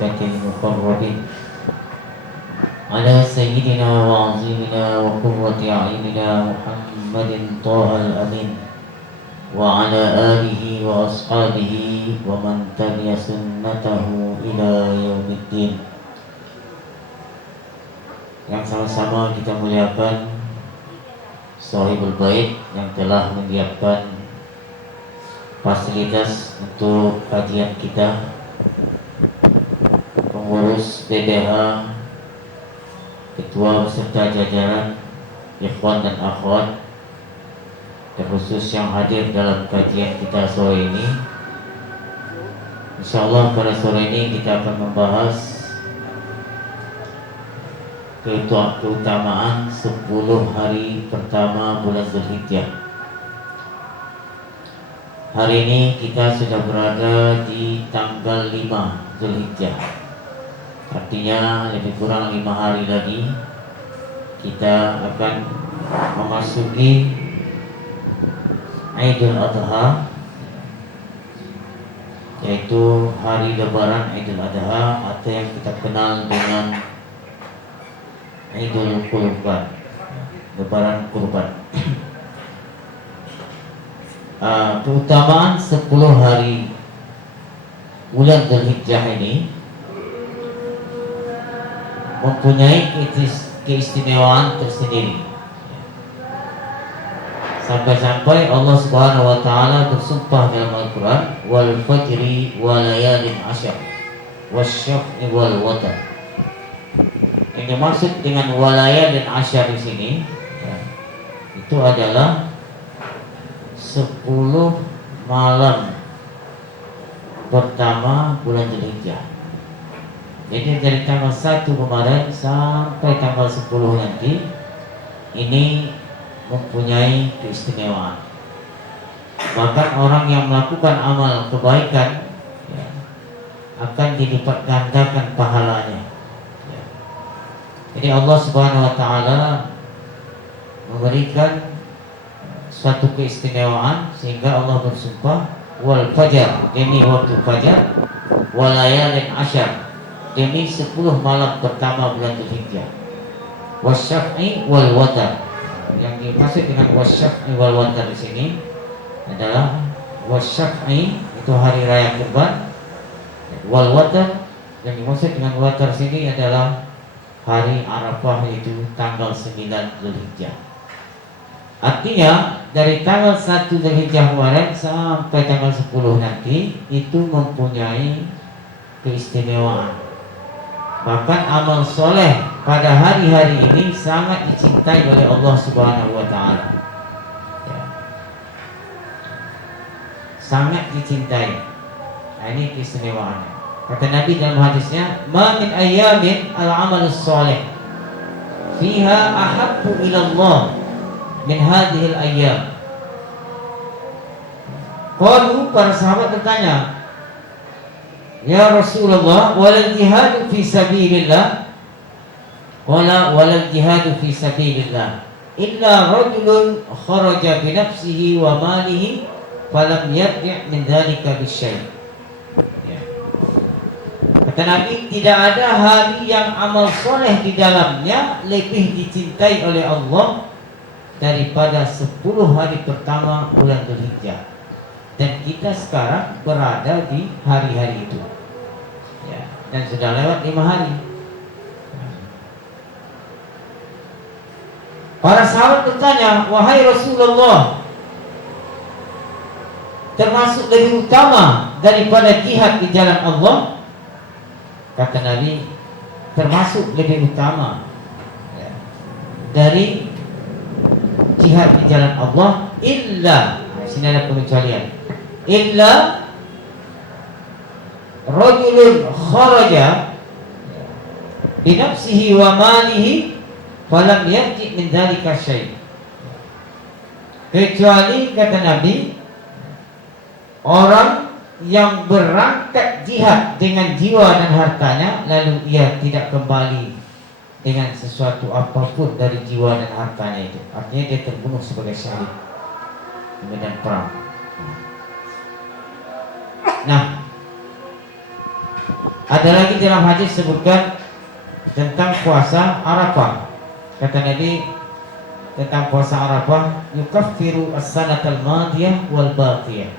الملائكة المقربين على سيدنا وعظيمنا وقرة أعيننا محمد طه الأمين وعلى آله وأصحابه ومن تبع سنته إلى يوم الدين. Yang sama-sama kita muliakan Shahibul Bait yang telah menyiapkan fasilitas untuk kajian kita, pengurus BDH, ketua beserta jajaran, ikhwan dan akhwat, terkhusus yang hadir dalam kajian kita sore ini. Insyaallah pada sore ini kita akan membahas keutamaan 10 hari pertama bulan Zulhijjah. Hari ini kita sudah berada di tanggal 5 Zulhijjah. Artinya lebih kurang 5 hari lagi kita akan memasuki Idul Adha, yaitu hari Lebaran Idul Adha atau yang kita kenal dengan Idul Kurban, Lebaran Kurban. Keutamaan 10 hari bulan Dzulhijjah ini mempunyai keistimewaan tersendiri. Sampai-sampai Allah Subhanahu wa taala bersumpah dalam Al-Qur'an, wal fajri wa layalin asyr wasyaf'i wal watar. Yang dimaksud dengan walayalin asyr di sini itu adalah 10 malam pertama bulan Dzulhijjah. Jadi dari tanggal 1 kemarin sampai tanggal 10 nanti ini mempunyai keistimewaan. Bahkan orang yang melakukan amal kebaikan akan dilipat gandakan pahalanya. Jadi Allah Subhanahu wa taala memberikan suatu keistimewaan sehingga Allah bersumpah wal fajar, demi waktu fajar, wal layalin asyr, demi 10 malam pertama bulan Dzulhijjah, wasyaf'i wal watar. Yang dimaksud dengan wasyaf'i wal watar di sini adalah wasyaf'i itu hari raya Kurban, wal watar yang dimaksud dengan watar sini adalah hari Arafah, yaitu tanggal 9 Dzulhijjah. Artinya dari tanggal 1 Dzulhijjah kemarin sampai tanggal 10 nanti itu mempunyai keistimewaan. Bahkan amal soleh pada hari-hari ini sangat dicintai oleh Allah Subhanahu wa taala. Sangat dicintai. Nah, ini keistimewaannya. Kata Nabi dalam hadisnya, "Ma min ayyamin al-amalus soleh fiha ahabbu ila Allah min hadhil ayyam." Qalu, para sahabat bertanya, "Ya Rasulullah, walal jihadu fi sabilillah?" Qala, "Walal jihadu fi sabilillah illa rajulun kharaja bi nafsihi wa malihi falam yarji' min dzalika bisyai'." Kata Nabi, tidak ada hari yang amal soleh di dalamnya lebih dicintai oleh Allah daripada 10 hari pertama bulan Dzulhijjah. Dan kita sekarang berada di hari-hari itu, dan sudah lewat 5 hari. Para sahabat bertanya, "Wahai Rasulullah, termasuk lebih utama daripada jihad di jalan Allah?" Kata Nabi, termasuk lebih utama dari jihad di jalan Allah illa, sini ada pengecualian, illa rajulun kharaja bi nafsihi wa malihi falam yarji min dzalika syai'. Kecuali, kata Nabi, orang yang berangkat jihad dengan jiwa dan hartanya lalu ia tidak kembali dengan sesuatu apapun dari jiwa dan hartanya itu. Artinya dia terbunuh sebagai syahid di medan perang. Nah, Ada lagi dalam hadis sebutkan tentang puasa Arafah. Kata Nabi tentang puasa Arafah, yukaffiru as-sanatal madiyah wal baqiyah.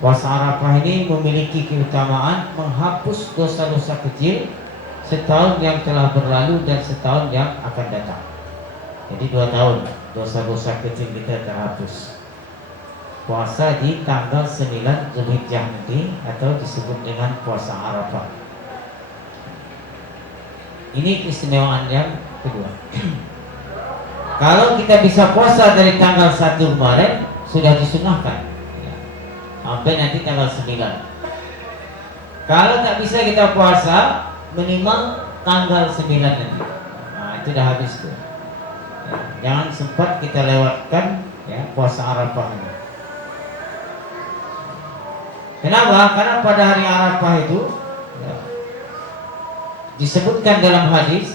Puasa Arafah ini memiliki keutamaan menghapus dosa-dosa kecil setahun yang telah berlalu dan setahun yang akan datang. Jadi 2 tahun dosa-dosa kecil kita terhapus. Puasa di tanggal 9 Zulhijjah nanti atau disebut dengan puasa Arafah. Ini keistimewaan yang kedua. Kalau kita bisa puasa dari tanggal 1 kemarin, sudah disunahkan sampai nanti tanggal 9. Kalau tak bisa kita puasa, minimal tanggal 9 nanti. Nah, itu dah habis tuh. Jangan sempat kita lewatkan puasa Arafah ini. Kenapa? Karena pada hari Arafah itu disebutkan dalam hadis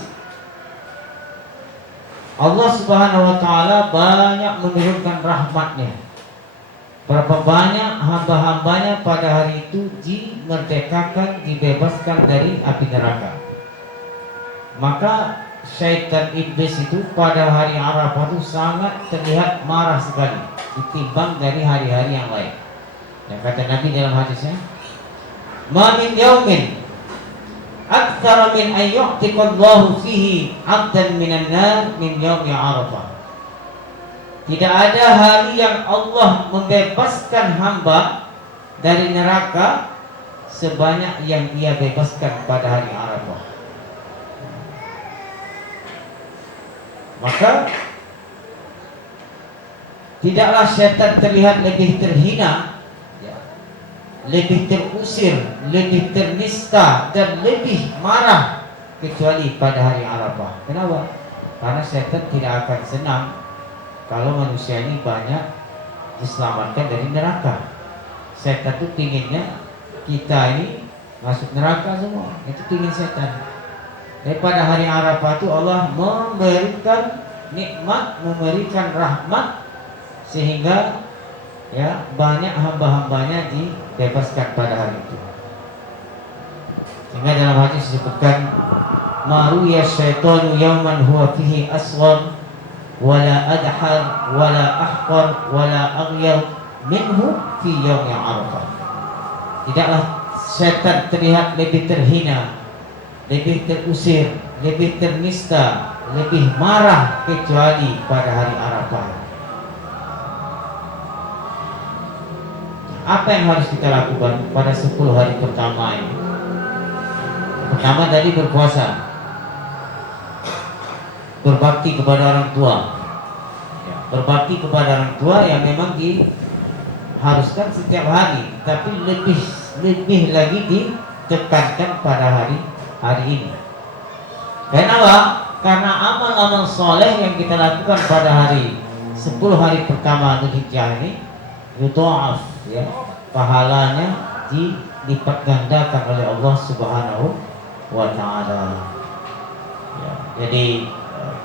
Allah Subhanahu wa taala banyak menurunkan rahmatnya. Berapa banyak hamba-hambanya pada hari itu dimerdekakan, dibebaskan dari api neraka. Maka syaitan iblis itu pada hari Arafah itu sangat terlihat marah sekali ditimbang dari hari-hari yang lain. Yang kata Nabi dalam hadisnya, "Ma min yaumin aktsara min an yu'tiqallahu fihi 'abdan minan nar min yaumi Arafah." Tidak ada hari yang Allah membebaskan hamba dari neraka sebanyak yang Ia bebaskan pada hari Arafah. Maka tidaklah syaitan terlihat lebih terhina, lebih terusir, lebih ternista dan lebih marah kecuali pada hari Arafah. Kenapa? Karena setan tidak akan senang kalau manusia ini banyak diselamatkan dari neraka. Setan itu pinginnya kita ini masuk neraka semua. Itu pingin setan. Daripada hari Arafah itu Allah memberikan nikmat, memberikan rahmat sehingga banyak hamba-hambanya dibebaskan pada hari itu. Sehingga dalam hadis disebutkan, "Maruya syaitanu yauman huwa fihi asghar wala adhar wala ahqar wala aghyar minhu fi yaumi Arafah." Tidaklah syaitan terlihat lebih terhina, lebih terusir, lebih ternista, lebih marah kecuali pada hari Arafah. Apa yang harus kita lakukan pada 10 hari pertama ini? Pertama tadi berpuasa, berbakti kepada orang tua. Berbakti kepada orang tua yang memang diharuskan setiap hari, tapi lebih lagi ditekankan pada hari ini. Kenapa? Karena amal-amal soleh yang kita lakukan pada hari 10 hari pertama Dzulhijjah ini yudha'af, pahalanya dilipat gandakan oleh Allah Subhanahu wa taala. Jadi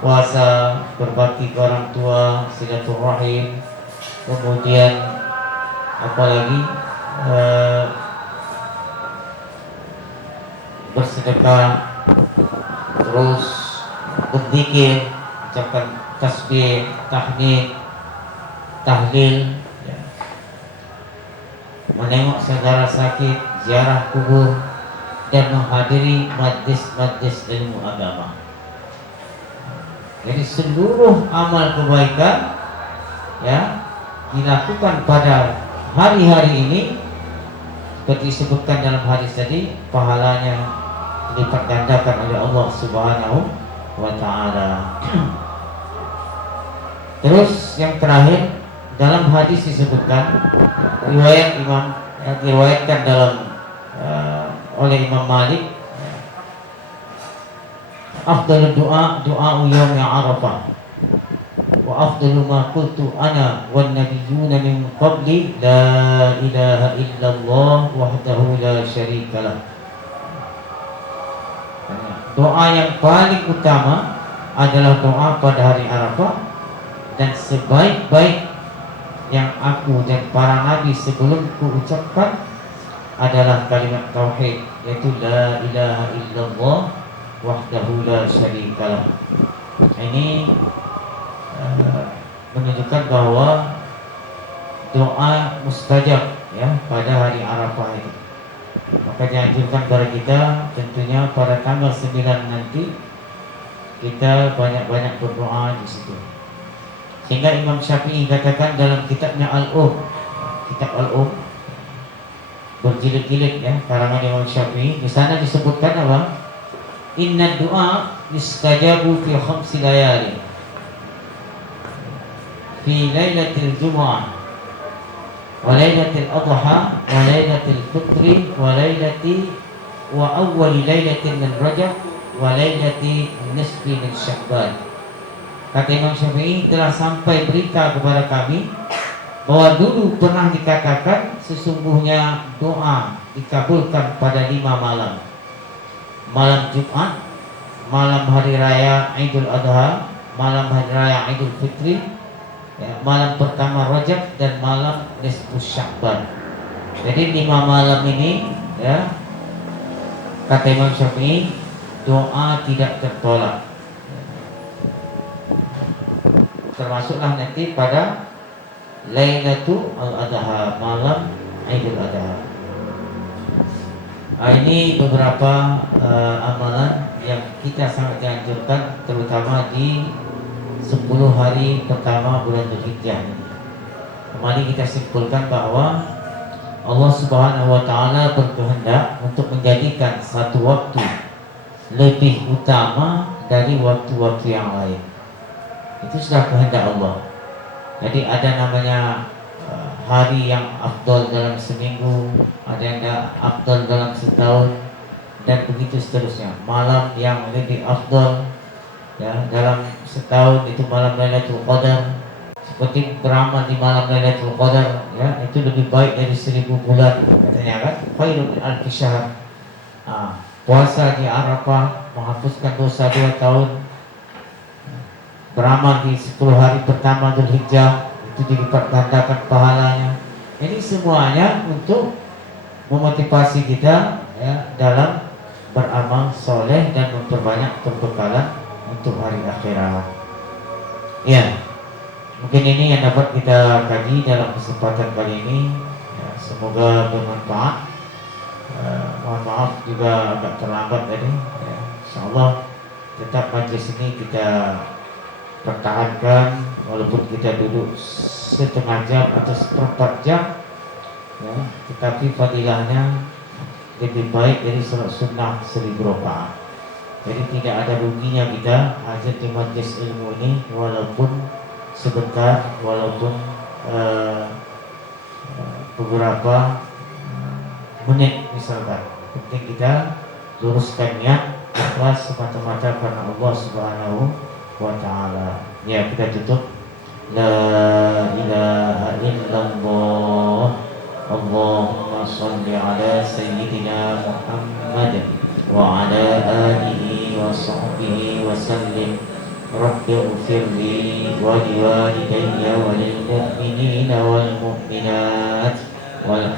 puasa, berbakti ke orang tua, silaturahim, kemudian apalagi bersedekah, terus berzikir, ucapkan tasbih, tahmid, tahlil, menengok saudara sakit, ziarah kubur, dan menghadiri majlis-majlis ilmu agama. Jadi seluruh amal kebaikan dilakukan pada hari-hari ini seperti disebutkan dalam hadis tadi, pahalanya dilipat gandakan oleh Allah Subhanahu wa taala. Terus yang terakhir, dalam hadis disebutkan riwayat Imam diriwayatkan oleh Imam Malik, afdalud du'a yaumi Arafah wa afdalu ma qultu ana wan nabiyyuna min qabli la ilaha illallah wahdahu la syarikalah. Doa yang paling utama adalah doa pada hari Arafah, dan sebaik-baik yang aku dan para nabi sebelumku ucapkan adalah kalimat tauhid, yaitu la ilaha illallah wahdahu la syarikalah. Ini menunjukkan bahwa doa mustajab ya pada hari Arafah itu. Maka dianjurkan kepada kita tentunya pada tanggal 9 nanti kita banyak-banyak berdoa di situ. Sehingga Imam Syafi'i katakan dalam kitabnya kitab Al-Um berjilid-jilid ya, karangan Imam Syafi'i, di sana disebutkan apa? Inna du'a yustajabu fi khamsi layali. Fi lailatul Jumu'ah wa lailatul Adha wa lailatul Fitri wa awwal lailatin min Rajab wa lailati nisfi min Sya'ban. Kata Imam Syafi'i, telah sampai berita kepada kami bahwa dulu pernah dikatakan sesungguhnya doa dikabulkan pada 5 malam. Malam Jumat, malam hari raya Idul Adha, malam hari raya Idul Fitri, ya, malam pertama Rajab, dan malam nisfu Sya'ban. Jadi 5 malam ini ya, kata Imam Syafi'i, doa tidak tertolak. Termasuklah nanti pada Lailatul Adha, malam Idul Adha. Ini beberapa amalan yang kita sangat dianjurkan, terutama di 10 hari pertama bulan Dzulhijjah. Kembali kita simpulkan bahwa Allah Subhanahu wa Ta'ala berkehendak untuk menjadikan satu waktu lebih utama dari waktu-waktu yang lain. Itu sudah kehendak Allah. Jadi ada namanya hari yang afdal dalam seminggu, ada yang afdal dalam setahun, dan begitu seterusnya. Malam yang lebih afdal ya dalam setahun itu malam Lailatul Qadar. Seperti beramal di malam Lailatul Qadar ya, itu lebih baik dari 1000 bulan katanya kan. Khairul min alfi syahr. Puasa di Arafah menghapuskan dosa 2 tahun. Beramal di 10 hari pertama Dzulhijjah itu dilipat gandakan pahalanya. Ini semuanya untuk memotivasi kita ya dalam beramal soleh dan memperbanyak perbekalan untuk hari akhirat. Ya, mungkin ini yang dapat kita kaji dalam kesempatan kali ini. Ya, semoga bermanfaat. Mohon maaf juga agak terlambat tadi. Ya, insyaallah tetap majlis ini kita pertahankan walaupun kita duduk setengah jam atau seperempat jam ya, tetapi fadilahnya lebih baik dari salat sunnah 1000 rakaat. Jadi tidak ada ruginya kita hadir di majlis ilmu ini walaupun sebentar, walaupun beberapa menit misalkan. Penting kita luruskan niat ikhlas semata-mata karena Allah Subhanahu wa Ta'ala. Ya, kita tutup. La ilaha illallah. Allahumma salli ala sayyidina Muhammad wa ala alihi wa sahbihi wa sallim. Rabbi ighfirli wa liwalidayya wa lil mu'minina wal mu'minat wal